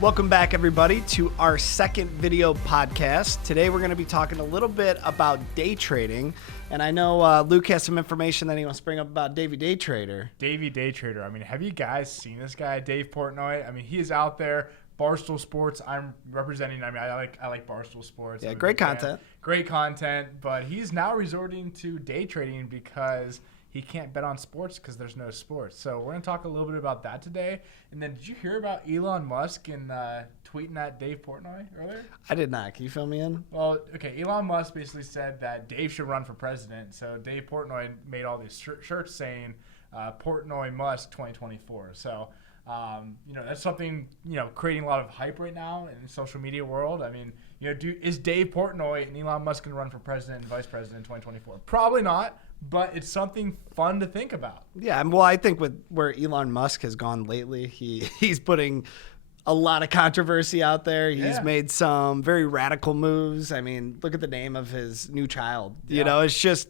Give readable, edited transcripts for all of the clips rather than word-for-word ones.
Welcome back, everybody, to our second video podcast. Today, we're going to be talking a little bit about day trading. And I know Luke has some information that he wants to bring up about Davey Day Trader. Davey Day Trader. I mean, have you guys seen this guy, Dave Portnoy? I mean, he is out there. Barstool Sports. I'm representing. I mean, I like Barstool Sports. Yeah, great content. Great content. But he's now resorting to day trading because he can't bet on sports because there's no sports. So we're going to talk a little bit about that today. And then did you hear about Elon Musk and tweeting at Dave Portnoy earlier? I did not. Can you fill me in? Well, okay. Elon Musk basically said that Dave should run for president. So Dave Portnoy made all these shirts saying Portnoy Musk 2024. So, that's something, creating a lot of hype right now in the social media world. I mean, is Dave Portnoy and Elon Musk going to run for president and vice president in 2024? Probably not. But it's something fun to think about. Yeah, well, I think with where Elon Musk has gone lately, he's putting a lot of controversy out there. He's made some very radical moves. I mean, look at the name of his new child. You know, it's just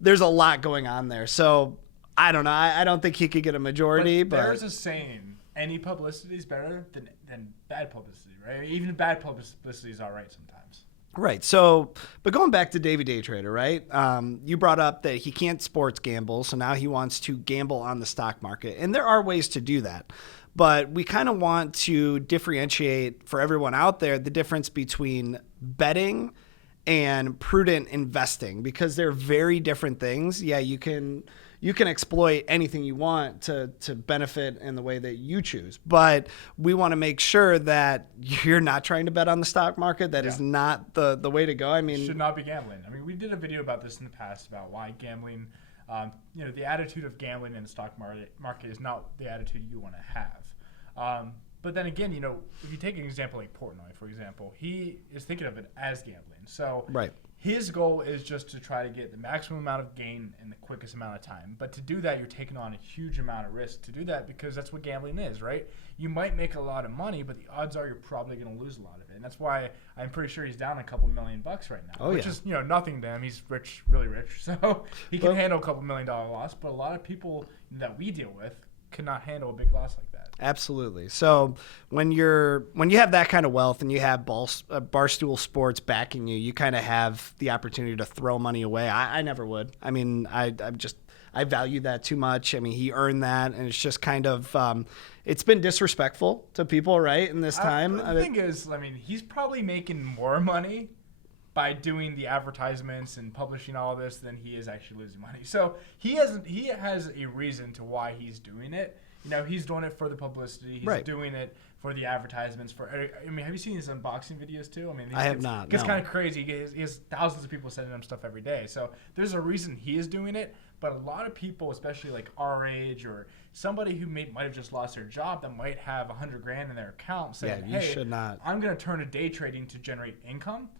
there's a lot going on there. So I don't know. I don't think he could get a majority. But there's a saying: any publicity is better than bad publicity, right? Even bad publicity is all right sometimes. Right. So, but going back to Davey Day Trader, right? You brought up that he can't sports gamble, so now he wants to gamble on the stock market. And there are ways to do that. But we kind of want to differentiate for everyone out there the difference between betting and prudent investing, because they're very different things. Yeah, you can exploit anything you want to benefit in the way that you choose. But we want to make sure that you're not trying to bet on the stock market. That is not the way to go. I mean, should not be gambling. I mean, we did a video about this in the past about why gambling, the attitude of gambling in the stock market is not the attitude you want to have. But then again, if you take an example like Portnoy, for example, he is thinking of it as gambling. So his goal is just to try to get the maximum amount of gain in the quickest amount of time. But to do that, you're taking on a huge amount of risk to do that, because that's what gambling is, right? You might make a lot of money, but the odds are you're probably going to lose a lot of it. And that's why I'm pretty sure he's down a couple $1 million right now, which is nothing to him. He's rich, really rich, so he can handle a couple $1 million loss. But a lot of people that we deal with cannot handle a big loss like that. Absolutely. So when you have that kind of wealth and you have Barstool Sports backing you, you kind of have the opportunity to throw money away. I never would. I mean, I value that too much. I mean, he earned that, and it's just kind of it's been disrespectful to people, right? In this time. The thing is, I mean, he's probably making more money by doing the advertisements and publishing all this than he is actually losing money. So he has a reason to why he's doing it. He's doing it for the publicity. He's doing it for the advertisements. Have you seen his unboxing videos too? I mean, I have not. It's kind of crazy. He has thousands of people sending him stuff every day. So there's a reason he is doing it. But a lot of people, especially like our age or somebody who might have just lost their job, that might have $100,000 in their account, saying, you should not. I'm going to turn to day trading to generate income.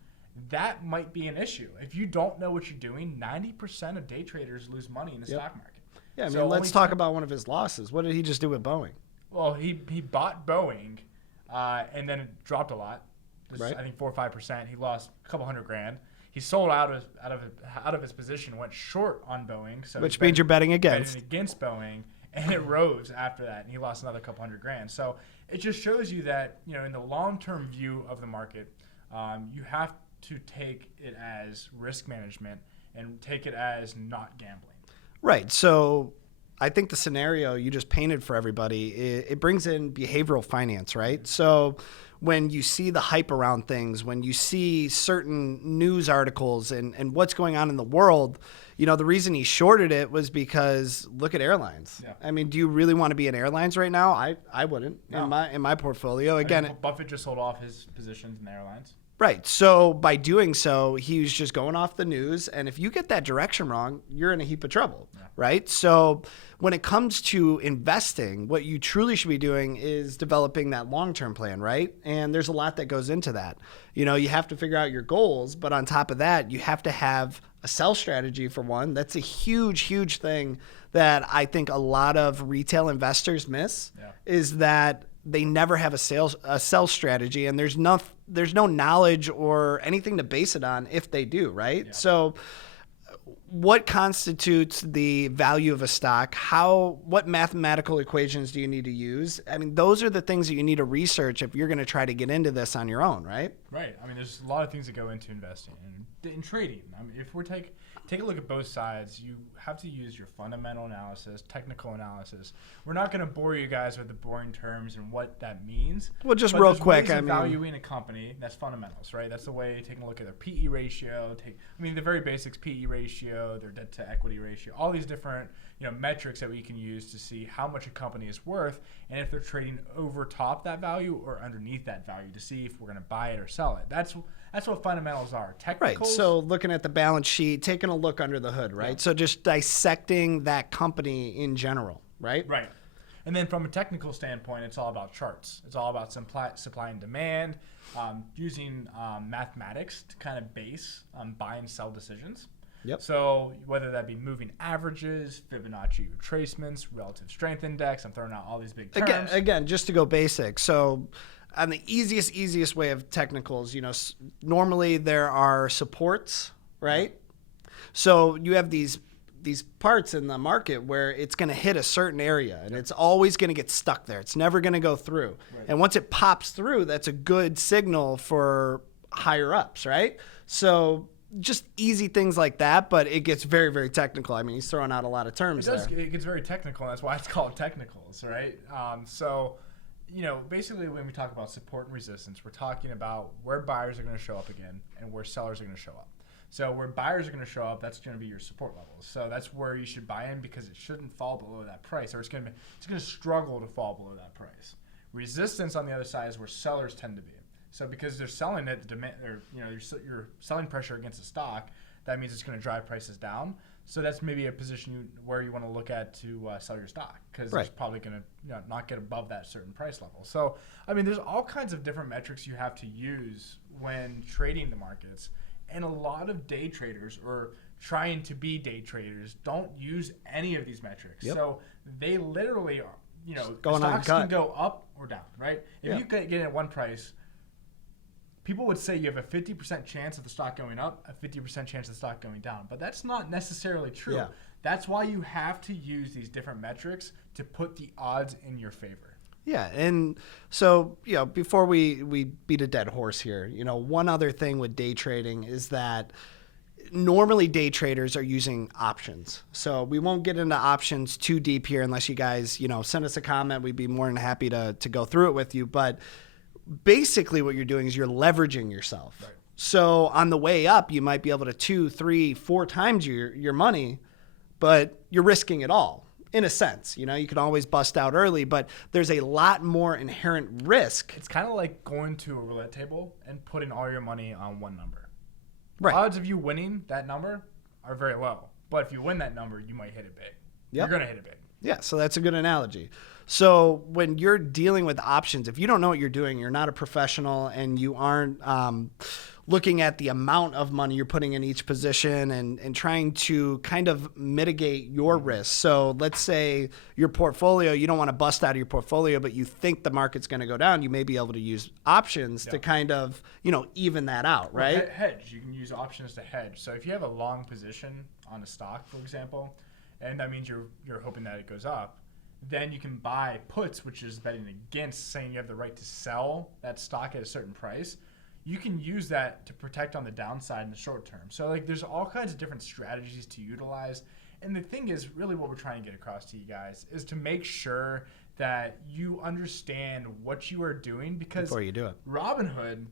That might be an issue. If you don't know what you're doing, 90% of day traders lose money in the stock market. Yeah, I mean, let's talk about one of his losses. What did he just do with Boeing? Well, he bought Boeing, and then it dropped a lot. I think 4 or 5%. He lost a couple $100,000. He sold out of his position, went short on Boeing. So which means you're betting against Boeing, and it rose after that, and he lost another couple $100,000. So it just shows you that in the long-term view of the market, you have to take it as risk management and take it as not gambling. Right. So I think the scenario you just painted for everybody, it brings in behavioral finance, right? So when you see the hype around things, when you see certain news articles and what's going on in the world, the reason he shorted it was because look at airlines. Yeah. I mean, do you really want to be in airlines right now? I wouldn't in my portfolio. Again, Buffett just sold off his positions in the airlines. Right. So by doing so, he was just going off the news. And if you get that direction wrong, you're in a heap of trouble. Yeah. Right. So when it comes to investing, what you truly should be doing is developing that long-term plan. Right. And there's a lot that goes into that. You have to figure out your goals. But on top of that, you have to have a sell strategy for one. That's a huge, huge thing that I think a lot of retail investors miss is that they never have a sell strategy, and there's no knowledge or anything to base it on if they do, right? Yeah. So what constitutes the value of a stock? What mathematical equations do you need to use? I mean, those are the things that you need to research if you're going to try to get into this on your own, right? Right. I mean, there's a lot of things that go into investing and in trading. I mean, if we're take a look at both sides, you have to use your fundamental analysis, technical analysis. We're not going to bore you guys with the boring terms and what that means. Well, just but real there's quick, ways of valuing a company, that's fundamentals, right? That's the way taking a look at their PE ratio. The very basics, PE ratio, their debt to equity ratio, all these different metrics that we can use to see how much a company is worth and if they're trading over top that value or underneath that value to see if we're going to buy it or sell it. That's what fundamentals are. Technicals. Right. So looking at the balance sheet, taking a look under the hood, right? Yeah. So just dissecting that company in general, right? Right. And then from a technical standpoint, it's all about charts. It's all about supply and demand, using mathematics to kind of base buy and sell decisions. Yep. So whether that be moving averages, Fibonacci retracements, relative strength index, I'm throwing out all these big terms. Again, just to go basic. So on the easiest way of technicals, normally there are supports, right? So you have these parts in the market where it's going to hit a certain area and it's always going to get stuck there. It's never going to go through. Right. And once it pops through, that's a good signal for higher ups, right? So just easy things like that, but it gets very, very technical. I mean, he's throwing out a lot of terms there. It gets very technical, and that's why it's called technicals, right? Basically when we talk about support and resistance, we're talking about where buyers are going to show up again and where sellers are going to show up. So where buyers are going to show up, that's going to be your support levels. So that's where you should buy in because it shouldn't fall below that price, or it's going to struggle to fall below that price. Resistance on the other side is where sellers tend to be. So because they're selling at the demand, or your selling pressure against a stock, that means it's going to drive prices down. So that's maybe a position where you want to look at to sell your stock because it's probably going to not get above that certain price level. So I mean, there's all kinds of different metrics you have to use when trading the markets, and a lot of day traders or trying to be day traders don't use any of these metrics. Yep. So they literally are, stocks can go up or down, right? If you get it at one price, people would say you have a 50% chance of the stock going up, a 50% chance of the stock going down. But that's not necessarily true. Yeah. That's why you have to use these different metrics to put the odds in your favor. Yeah, and so, before we beat a dead horse here, one other thing with day trading is that normally day traders are using options. So we won't get into options too deep here unless you guys, send us a comment. We'd be more than happy to go through it with you. But basically what you're doing is you're leveraging yourself. Right. So on the way up, you might be able to 2, 3, 4 times your money, but you're risking it all in a sense. You can always bust out early, but there's a lot more inherent risk. It's kind of like going to a roulette table and putting all your money on one number. Right. Odds of you winning that number are very low, but if you win that number, you might hit it big. Yep. You're going to hit it big. Yeah, so that's a good analogy. So when you're dealing with options, if you don't know what you're doing, you're not a professional, and you aren't looking at the amount of money you're putting in each position and trying to kind of mitigate your risk. So let's say your portfolio, you don't want to bust out of your portfolio, but you think the market's going to go down. You may be able to use options to kind of, even that out, right? Hedge. You can use options to hedge. So if you have a long position on a stock, for example, and that means you're hoping that it goes up, then you can buy puts, which is betting against saying you have the right to sell that stock at a certain price. You can use that to protect on the downside in the short term. So there's all kinds of different strategies to utilize. And the thing is, really what we're trying to get across to you guys is to make sure that you understand what you are doing, because before you do it. Robinhood,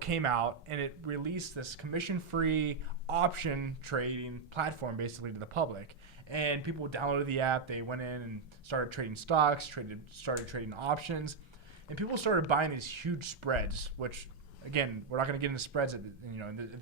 came out and it released this commission-free option trading platform basically to the public. And people downloaded the app, they went in and started trading stocks, started trading options, and people started buying these huge spreads, which, again, we're not going to get into spreads at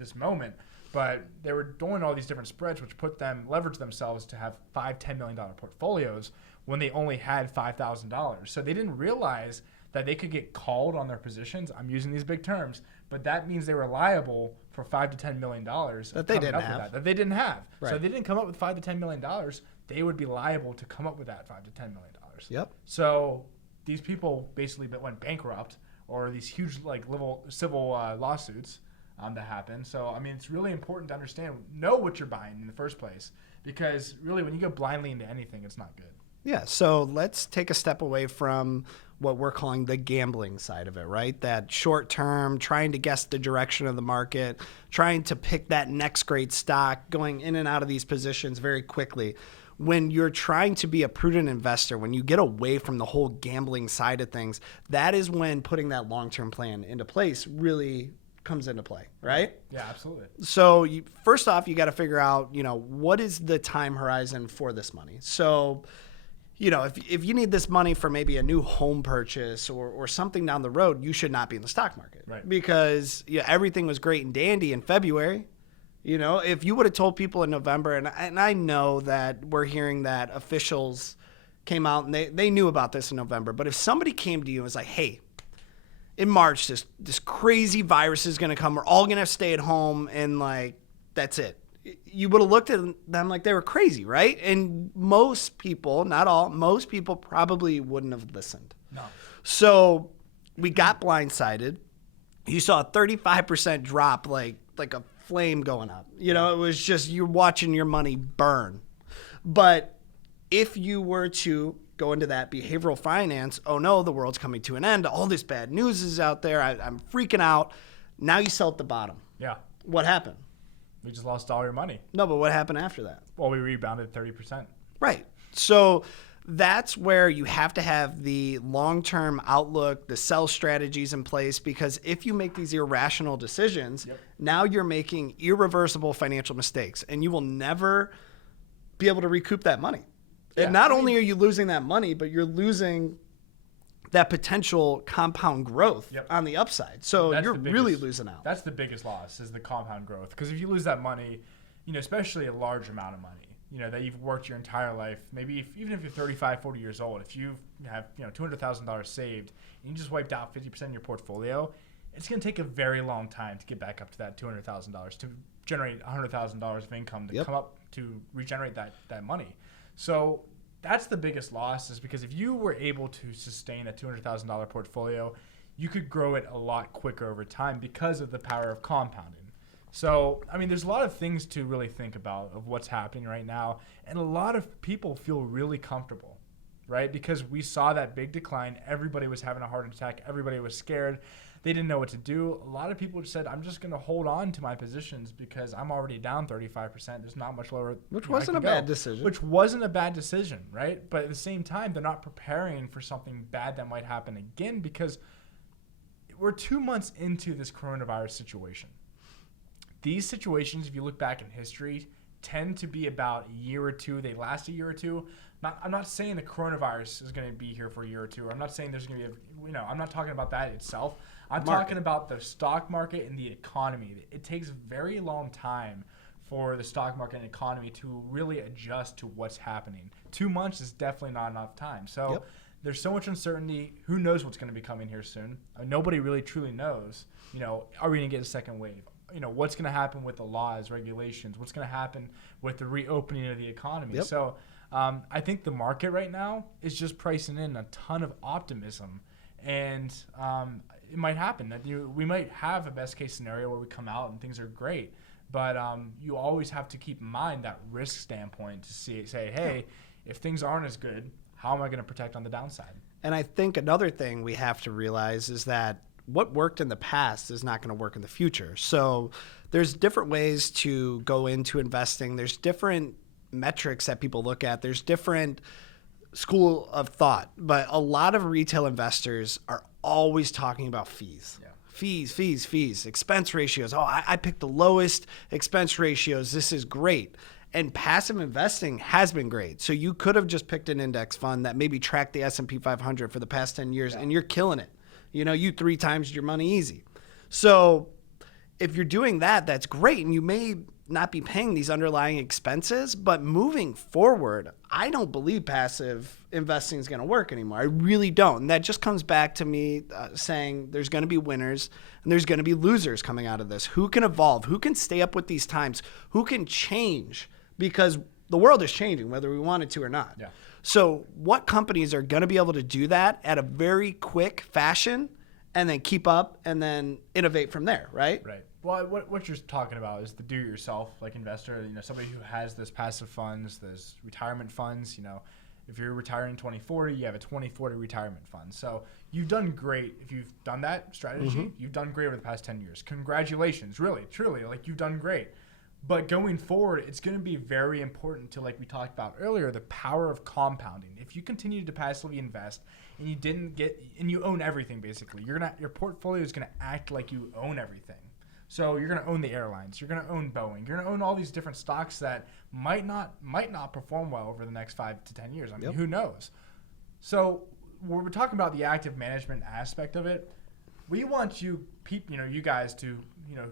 this moment, but they were doing all these different spreads, which leveraged themselves to have $5-10 million portfolios when they only had $5,000. So they didn't realize that they could get called on their positions. I'm using these big terms, but that means they were liable for $5-10 million that they didn't have. Right. So if they didn't come up with $5-10 million, they would be liable to come up with that $5-10 million. Yep. So these people basically went bankrupt, or these huge civil lawsuits that happen. So, I mean, it's really important to know what you're buying in the first place, because really when you go blindly into anything, it's not good. Yeah, so let's take a step away from what we're calling the gambling side of it, right? That short term, trying to guess the direction of the market, trying to pick that next great stock, going in and out of these positions very quickly. When you're trying to be a prudent investor, when you get away from the whole gambling side of things, that is when putting that long-term plan into place really comes into play, right? Yeah, absolutely. So first off, you got to figure out, what is the time horizon for this money? So, if you need this money for maybe a new home purchase or something down the road, you should not be in the stock market, right? Because everything was great and dandy in February. If you would have told people in November, and I know that we're hearing that officials came out and they knew about this in November, but if somebody came to you and was like, hey, in March, this crazy virus is going to come, we're all going to stay at home, and that's it. You would have looked at them like they were crazy, right? And most people, not all, most people probably wouldn't have listened. No. So we got blindsided. You saw a 35% drop, like a flame going up. It was just you're watching your money burn. But if you were to go into that behavioral finance, oh no, the world's coming to an end, all this bad news is out there, I'm freaking out. Now you sell at the bottom. Yeah. What happened? We just lost all your money. No, but what happened after that? Well, we rebounded 30%. Right. So that's where you have to have the long-term outlook, the sell strategies in place, because if you make these irrational decisions, now you're making irreversible financial mistakes, and you will never be able to recoup that money. Yeah. And not only are you losing that money, but you're losing that potential compound growth on the upside. So you're really losing out. That's the biggest loss, is the compound growth. Because if you lose that money, especially a large amount of money, that you've worked your entire life, maybe even if you're 35, 40 years old, if you have, $200,000 saved and you just wiped out 50% of your portfolio, it's going to take a very long time to get back up to that $200,000, to generate $100,000 of income to come up to regenerate that money. So that's the biggest loss, is because if you were able to sustain a $200,000 portfolio, you could grow it a lot quicker over time because of the power of compounding. So, I mean, there's a lot of things to really think about of what's happening right now. And a lot of people feel really comfortable, right? Because we saw that big decline. Everybody was having a heart attack. Everybody was scared. They didn't know what to do. A lot of people just said, I'm just going to hold on to my positions because I'm already down 35%. There's not much lower. Which wasn't a bad decision. Which wasn't a bad decision, right? But at the same time, they're not preparing for something bad that might happen again, because we're 2 months into this coronavirus situation. These situations, if you look back in history, tend to be about a year or two. They last a year or two. I'm not saying the coronavirus is going to be here for a year or two. I'm not saying there's going to be I'm not talking about that itself. I'm talking about the stock market and the economy. It takes a very long time for the stock market and economy to really adjust to what's happening. 2 months is definitely not enough time. So there's so much uncertainty. Who knows what's going to be coming here soon? Nobody really truly knows. Are we going to get a second wave? What's going to happen with the laws, regulations? What's going to happen with the reopening of the economy? So I think the market right now is just pricing in a ton of optimism, and it might happen that we might have a best case scenario where we come out and things are great. But you always have to keep in mind that risk standpoint to say, hey, if things aren't as good, how am I going to protect on the downside? And I think another thing we have to realize is that what worked in the past is not going to work in the future. So there's different ways to go into investing. There's different metrics that people look at. There's different school of thought. But a lot of retail investors are always talking about fees. Yeah. Fees, expense ratios. Oh, I picked the lowest expense ratios. This is great. And passive investing has been great. So you could have just picked an index fund that maybe tracked the S&P 500 for the past 10 years, and you're killing it. You 3 times your money easy. So if you're doing that, that's great. And you may not be paying these underlying expenses, but moving forward, I don't believe passive investing is going to work anymore. I really don't. And that just comes back to me saying there's going to be winners and there's going to be losers coming out of this. Who can evolve? Who can stay up with these times? Who can change? Because the world is changing, whether we want it to or not. Yeah. So what companies are going to be able to do that at a very quick fashion and then keep up and then innovate from there, right? Right. Well, what you're talking about is the do-it-yourself like investor. Somebody who has those passive funds, those retirement funds. If you're retiring in 2040, you have a 2040 retirement fund. So you've done great. If you've done that strategy, you've done great over the past 10 years. Congratulations, really, truly, like you've done great. But going forward, it's going to be very important to, like we talked about earlier, the power of compounding. If you continue to passively invest and you own everything basically, your portfolio is going to act like you own everything. So you're going to own the airlines, you're going to own Boeing, you're going to own all these different stocks that might not perform well over the next 5 to 10 years. I mean, who knows? So when we're talking about the active management aspect of it, we want you guys to,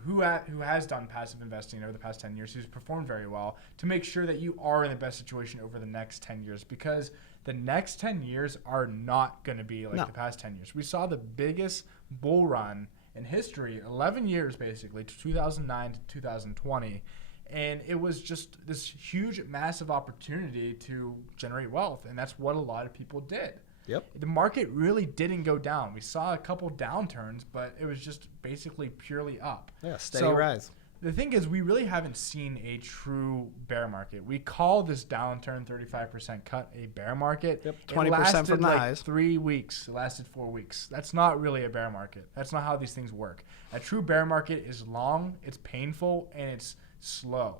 who has done passive investing over the past 10 years, who's performed very well, to make sure that you are in the best situation over the next 10 years, because the next 10 years are not going to be like the past 10 years. We saw the biggest bull run in history, 11 years basically, to 2009 to 2020. And it was just this huge, massive opportunity to generate wealth. And that's what a lot of people did. Yep. The market really didn't go down. We saw a couple downturns, but it was just basically purely up. Yeah, steady rise. The thing is, we really haven't seen a true bear market. We call this downturn 35% cut a bear market. Yep, 20% from the highs. 3 weeks. It lasted 4 weeks. That's not really a bear market. That's not how these things work. A true bear market is long, it's painful, and it's slow.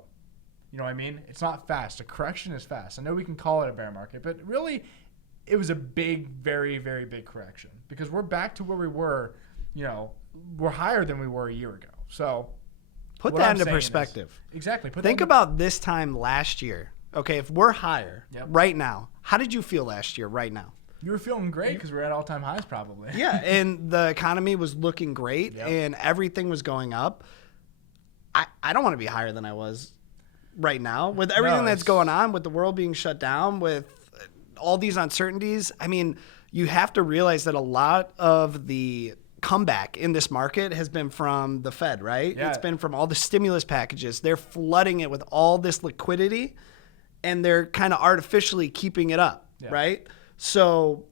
You know what I mean? It's not fast. A correction is fast. I know we can call it a bear market, but really, it was a big, very, very big correction because we're back to where we were. We're higher than we were a year ago. So put that into perspective. Exactly. Think about this time last year. Okay, if we're higher right now, how did you feel last year right now? You were feeling great because we're at all-time highs probably. Yeah, and the economy was looking great and everything was going up. I don't want to be higher than I was right now with everything that's going on, with the world being shut down, with all these uncertainties. I mean, you have to realize that a lot of the comeback in this market has been from the Fed, right? Yeah. It's been from all the stimulus packages. They're flooding it with all this liquidity, and they're kind of artificially keeping it up, right? So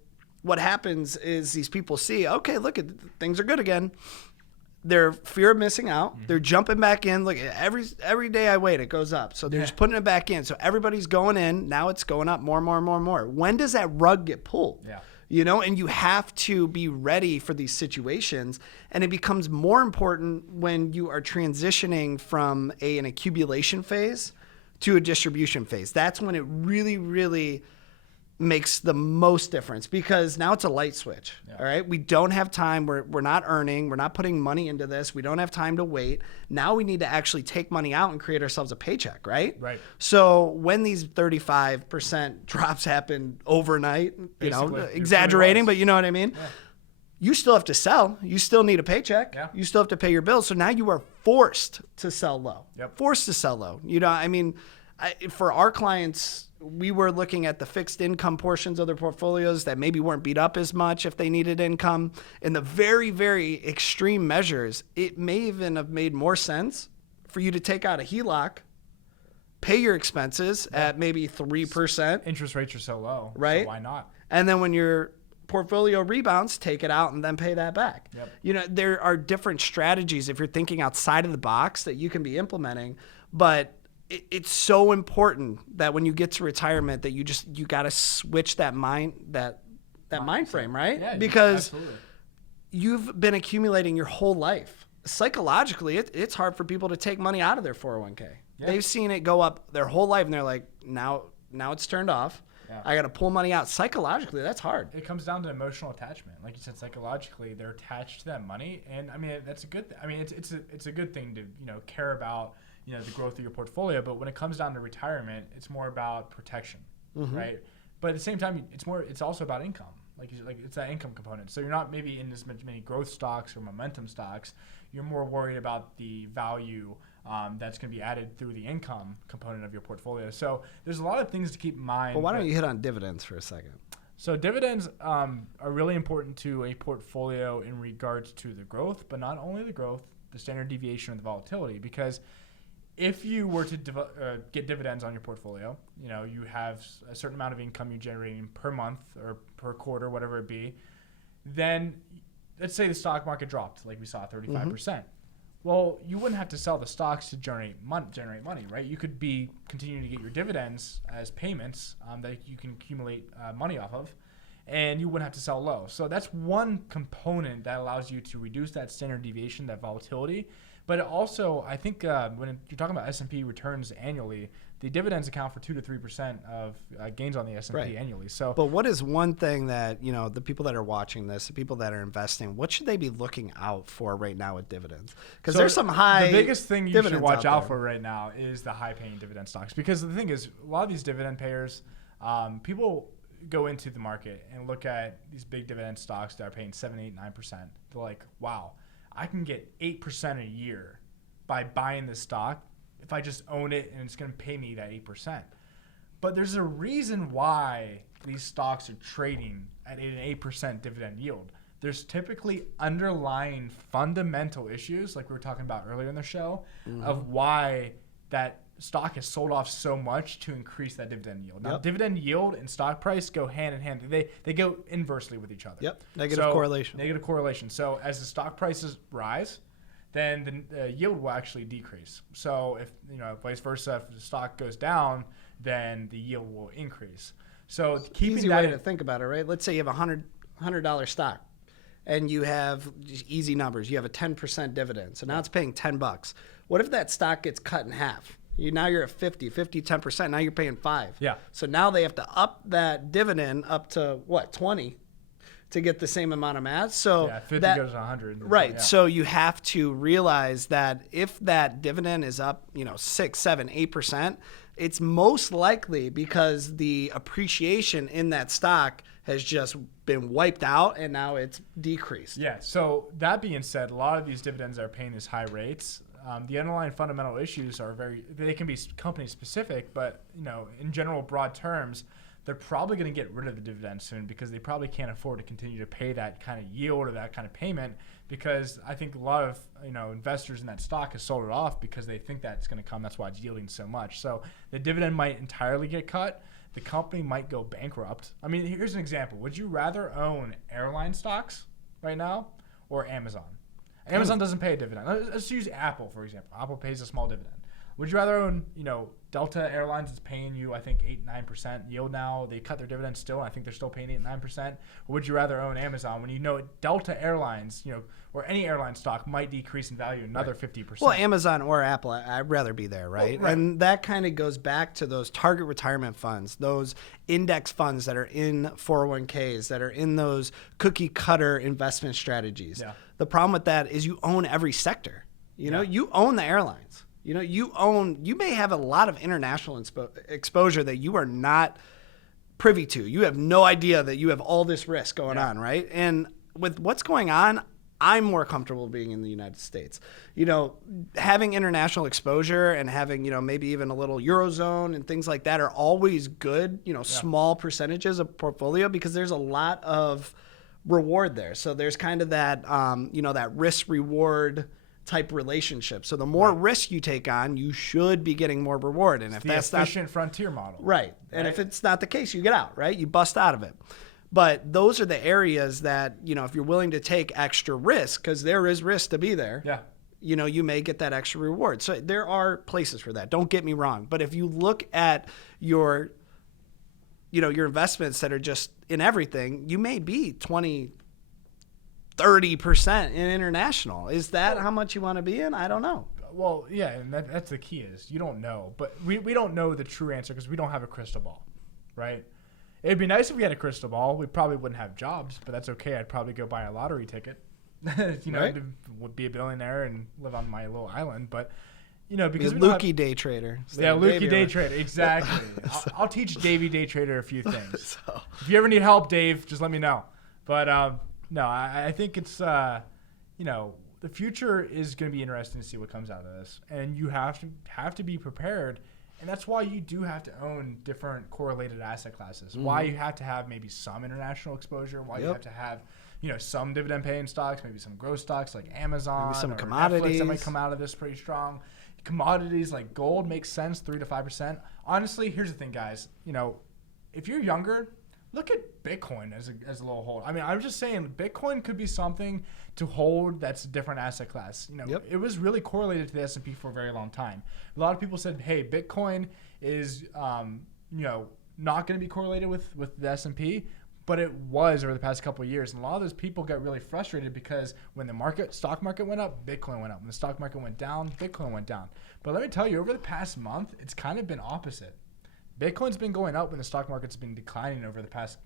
what happens is these people see, okay, look, things are good again. Their fear of missing out. They're jumping back in. Look, every day I wait, it goes up. So they're just putting it back in. So everybody's going in. Now it's going up more and more and more and more. When does that rug get pulled? Yeah. And you have to be ready for these situations. And it becomes more important when you are transitioning from an accumulation phase to a distribution phase. That's when it really, really makes the most difference, because now it's a light switch. All right. We don't have time. We're not earning. We're not putting money into this. We don't have time to wait. Now we need to actually take money out and create ourselves a paycheck. Right. Right. So when these 35% drops happen overnight, exaggerating, but you know what I mean? Yeah. You still have to sell. You still need a paycheck. Yeah. You still have to pay your bills. So now you are forced to sell low. Forced to sell low. For our clients, we were looking at the fixed income portions of their portfolios that maybe weren't beat up as much if they needed income. In the very, very extreme measures, it may even have made more sense for you to take out a HELOC, pay your expenses at maybe 3%. Interest rates are so low, right? So why not? And then when your portfolio rebounds, take it out and then pay that back. There are different strategies if you're thinking outside of the box that you can be implementing, but it's so important that when you get to retirement that you got to switch that mind frame, right? Yeah, because absolutely. You've been accumulating your whole life. Psychologically, it's hard for people to take money out of their 401k. Yeah. They've seen it go up their whole life, and they're like, now it's turned off. Yeah. I got to pull money out. Psychologically, that's hard. It comes down to emotional attachment. Like you said, psychologically, they're attached to that money, and I mean that's a good. It's a good thing to care about the growth of your portfolio. But when it comes down to retirement, it's more about protection, right? But at the same time, it's also about income. Like it's that income component. So you're not maybe in as many growth stocks or momentum stocks. You're more worried about the value that's going to be added through the income component of your portfolio. So there's a lot of things to keep in mind. Well, why don't you hit on dividends for a second? So dividends are really important to a portfolio in regards to the growth, but not only the growth, the standard deviation, or the volatility. Because if you were to get dividends on your portfolio, you have a certain amount of income you're generating per month or per quarter, whatever it be, then let's say the stock market dropped, like we saw, 35%. Well, you wouldn't have to sell the stocks to generate money, right? You could be continuing to get your dividends as payments that you can accumulate money off of, and you wouldn't have to sell low. So that's one component that allows you to reduce that standard deviation, that volatility. But it also, I think when you're talking about S&P returns annually, the dividends account for 2 to 3% of gains on the S&P annually. So, but what is one thing that, the people that are watching this, the people that are investing, what should they be looking out for right now with dividends? Because there's some high. The biggest thing you should watch out there for right now is the high-paying dividend stocks. Because the thing is, a lot of these dividend payers, people go into the market and look at these big dividend stocks that are paying 7, 8, 9%. They're like, wow, I can get 8% a year by buying this stock if I just own it and it's going to pay me that 8%. But there's a reason why these stocks are trading at an 8% dividend yield. There's typically underlying fundamental issues, like we were talking about earlier in the show, of why that stock has sold off so much to increase that dividend yield. Now, dividend yield and stock price go hand in hand. They go inversely with each other. Negative correlation. Negative correlation. So as the stock prices rise, then the yield will actually decrease. So if, vice versa, if the stock goes down, then the yield will increase. So keeping easy that way to think about it, right? Let's say you have $100 stock and you have just easy numbers. You have a 10% dividend. So now it's paying $10. What if that stock gets cut in half? Now you're at 50, 10%. Now you're paying 5. Yeah. So now they have to up that dividend up to 20 to get the same amount of math. So 50 goes to 100. Right. Yeah. So you have to realize that if that dividend is up, 6, 7, 8%, it's most likely because the appreciation in that stock has just been wiped out and now it's decreased. Yeah. So that being said, a lot of these dividends are paying these high rates. The underlying fundamental issues they can be company specific, but in general broad terms, they're probably going to get rid of the dividend soon because they probably can't afford to continue to pay that kind of yield or that kind of payment, because I think a lot of investors in that stock have sold it off because they think that's going to come. That's why it's yielding so much. So the dividend might entirely get cut. The company might go bankrupt. I mean, here's an example. Would you rather own airline stocks right now or Amazon? Amazon doesn't pay a dividend. Let's use Apple, for example. Apple pays a small dividend. Would you rather own, Delta Airlines is paying you, I think, 8-9% yield now. They cut their dividends still. I think they're still paying 8-9%. Or would you rather own Amazon when Delta Airlines, or any airline stock might decrease in value another 50%? Well, Amazon or Apple, I'd rather be there, right? Well, right. And that kind of goes back to those target retirement funds, those index funds that are in 401ks, that are in those cookie cutter investment strategies. Yeah. The problem with that is you own every sector. You own the airlines. You may have a lot of international exposure that you are not privy to. You have no idea that you have all this risk going on, right? And with what's going on, I'm more comfortable being in the United States. Having international exposure and having, maybe even a little Eurozone and things like that are always good, small percentages of portfolio, because there's a lot of reward there. So there's kind of that, that risk reward type relationship. So the more risk you take on, you should be getting more reward. And if that's the efficient frontier model. Right. And if it's not the case, you get out, right? You bust out of it. But those are the areas that, if you're willing to take extra risk, because there is risk to be there, you may get that extra reward. So there are places for that. Don't get me wrong. But if you look at your investments that are just in everything, you may be 20, 30% in international. Is that how much you want to be in? I don't know. Well, yeah, and that's the key is you don't know. But we don't know the true answer because we don't have a crystal ball, right? It'd be nice if we had a crystal ball. We probably wouldn't have jobs, but that's okay. I'd probably go buy a lottery ticket, would be a billionaire and live on my little island. But, because Lukey day trader. Lukey day trader. Exactly. I'll teach Davey day trader a few things. If you ever need help, Dave, just let me know. But, no, I think it's, the future is going to be interesting to see what comes out of this. And you have to be prepared. And that's why you do have to own different correlated asset classes. Why you have to have maybe some international exposure. Why you have to have, some dividend paying stocks, maybe some growth stocks like Amazon. Maybe some or commodities Netflix that might come out of this pretty strong. Commodities like gold makes sense, 3 to 5%. Honestly, here's the thing, guys. If you're younger, look at Bitcoin as a little hold. I mean, I'm just saying Bitcoin could be something to hold that's a different asset class. You know, It was really correlated to the S&P for a very long time. A lot of people said, hey, Bitcoin is, not going to be correlated with the S&P, but it was over the past couple of years. And a lot of those people got really frustrated because when the stock market went up, Bitcoin went up. When the stock market went down, Bitcoin went down. But let me tell you, over the past month, it's kind of been opposite. Bitcoin's been going up when the stock market's been declining over the past,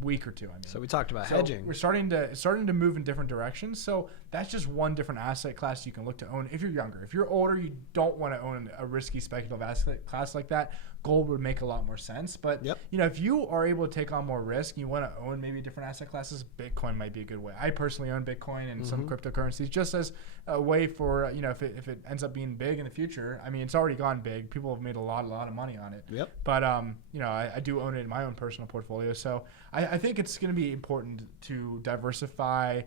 week or two. I mean, so we talked about hedging. We're starting to move in different directions. So that's just one different asset class you can look to own if you're younger. If you're older, you don't want to own a risky speculative asset class like that. Gold would make a lot more sense. But if you are able to take on more risk, you want to own maybe different asset classes, Bitcoin might be a good way. I personally own Bitcoin and some cryptocurrencies just as a way for, if it ends up being big in the future. I mean, it's already gone big. People have made a lot of money on it. Yep. But, I do own it in my own personal portfolio. So I think it's going to be important to diversify,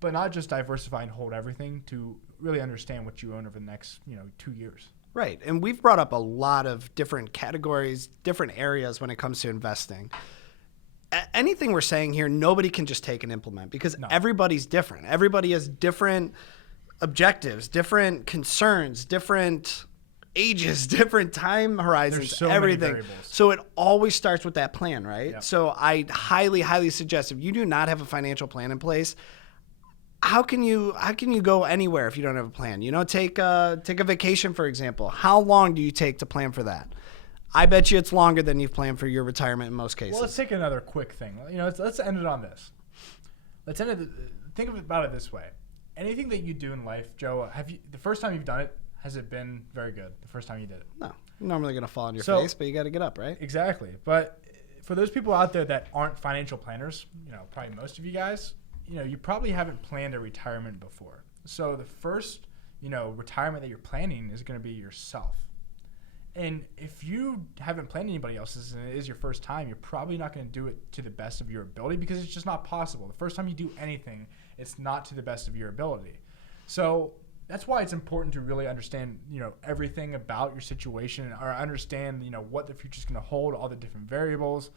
but not just diversify and hold everything, to really understand what you own over the next, 2 years. Right. And we've brought up a lot of different categories, different areas when it comes to investing. Anything we're saying here, nobody can just take and implement because everybody's different. Everybody has different objectives, different concerns, different ages, different time horizons, There's so everything. many variables. So it always starts with that plan, right? Yep. So I highly, highly suggest if you do not have a financial plan in place, how can you go anywhere if you don't have a plan? Take a vacation, for example. How long do you take to plan for that? I bet you it's longer than you've planned for your retirement in most cases. Well, let's take another quick thing. Let's end it on this. Think about it this way. Anything that you do in life, Joe, the first time you've done it, has it been very good? The first time you did it? No. You're normally going to fall on your face, but you got to get up, right? Exactly. But for those people out there that aren't financial planners, probably most of you guys, you probably haven't planned a retirement before. So the first, retirement that you're planning is going to be yourself. And if you haven't planned anybody else's and it is your first time, you're probably not going to do it to the best of your ability because it's just not possible. The first time you do anything, it's not to the best of your ability. So that's why it's important to really understand, everything about your situation or understand, what the future is going to hold, all the different variables.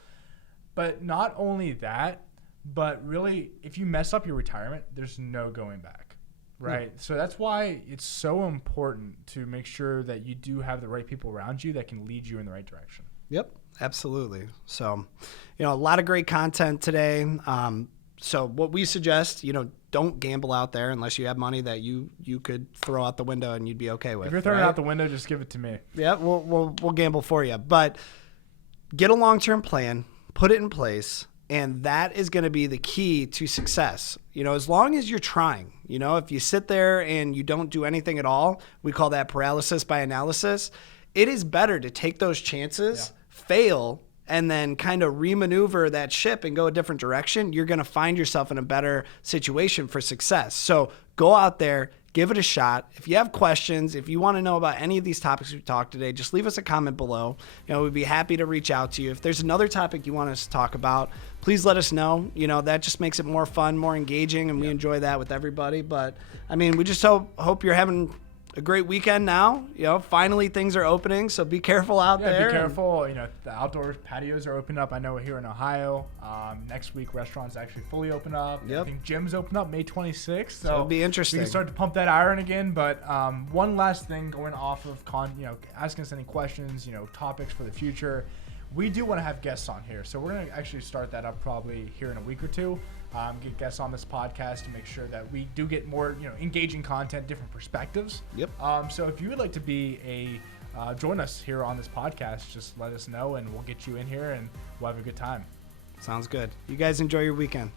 But not only that, but really, if you mess up your retirement, there's no going back, right? So that's why it's so important to make sure that you do have the right people around you that can lead you in the right direction. Yep, absolutely. So, a lot of great content today. So what we suggest, don't gamble out there unless you have money that you could throw out the window and you'd be okay with. If you're throwing it out the window, just give it to me. Yeah, we'll gamble for you. But get a long-term plan, put it in place, and that is going to be the key to success. As long as you're trying, if you sit there and you don't do anything at all, we call that paralysis by analysis. It is better to take those chances, fail, and then kind of remaneuver that ship and go a different direction. You're going to find yourself in a better situation for success. So go out there, give it a shot. If you have questions, if you want to know about any of these topics we talked today, just leave us a comment below. We'd be happy to reach out to you. If there's another topic you want us to talk about, please let us know. That just makes it more fun, more engaging, and we enjoy that with everybody. But we just hope you're having a great weekend now. Finally things are opening, so be careful out there. Be careful. The outdoor patios are opening up. I know here in Ohio. Next week, restaurants actually fully open up. Yep. I think gyms open up May 26th. So it'll be interesting. We can start to pump that iron again. But one last thing, going off of asking us any questions, topics for the future. We do want to have guests on here, so we're going to actually start that up probably here in a week or two. Get guests on this podcast to make sure that we do get more, engaging content, different perspectives. Yep. So if you would like to be join us here on this podcast, just let us know and we'll get you in here and we'll have a good time. Sounds good. You guys enjoy your weekend.